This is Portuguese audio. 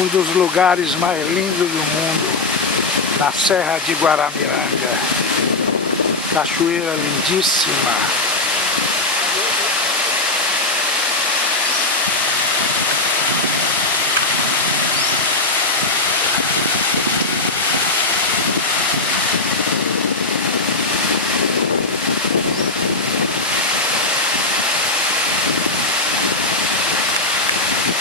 um dos lugares mais lindos do mundo, na Serra de Guaramiranga. Cachoeira lindíssima.